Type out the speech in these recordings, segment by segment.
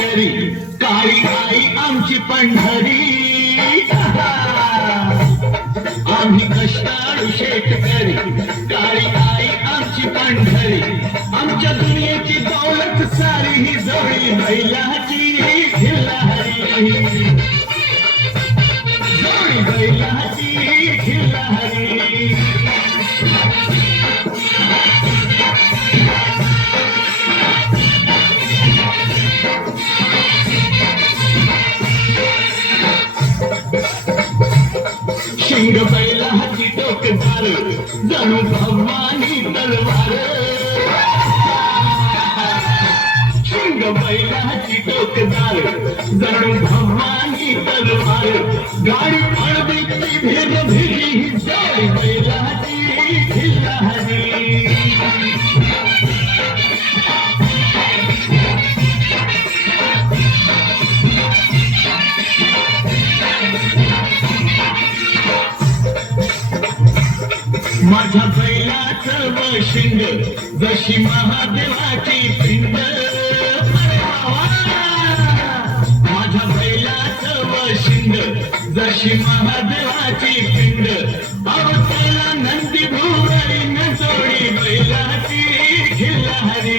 शेतकरी काळी आई आमची पंढरी आम्ही कष्टाळू शेतकरी काळी आई आमची पंढरी आमच्या दुनियेची दौलत सारी ही जोडी बैलाची खिल्लारी जोडी बैलाची खिल्लारी शिंग बैलाची टोकदार जणू भवानी तलवार शिंग बैलाची टोकदार जणू भवानी तलवार गाडी पळदीची भेद भिली जोडी बैलाची खिल्लारी माझ्या बैलाचं वशिंग जशी महादेवाची पिंड माझ्या बैलाचं वशिंग जशी महादेवाची पिंड अवताला नंदी भुवरी नजोडी बैलाची खिल्लारी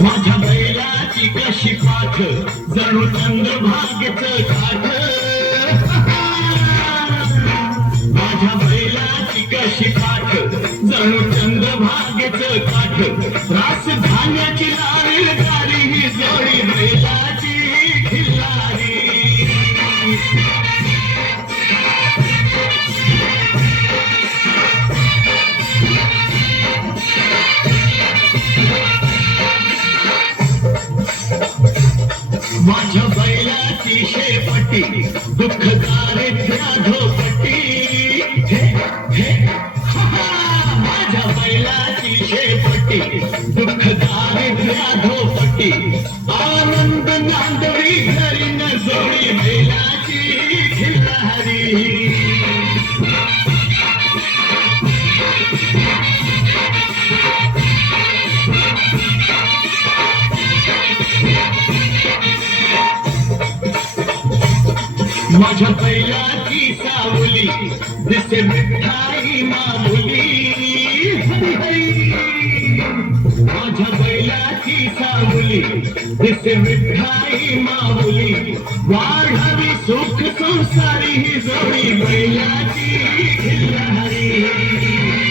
माझ्या बैलाची कशी पाठ जणू चंद्रभागेचं काठ माझ्या बैलाची कशी पाठ जणू चंद्रभागेचं काठ राजधान्याची लावेल गाडी ही जोडी बैलाची खिल्लारी माझ्या बैलाची शेपटी दुःख दारिद्र्या धोपटी माझ्या बैलाची शेपटी दुःख दारिद्र्या धोपटी आनंद नांदवी घरी न जोडी बैलाची खिल्लारी माझ्या बैलाची सावली दिसे मिठाई मामुली माझ्या बैलाची सावली दिसे मिठाई मामुली वाढावी सुख संसारी ही जोडी बैलाची खिल्लारी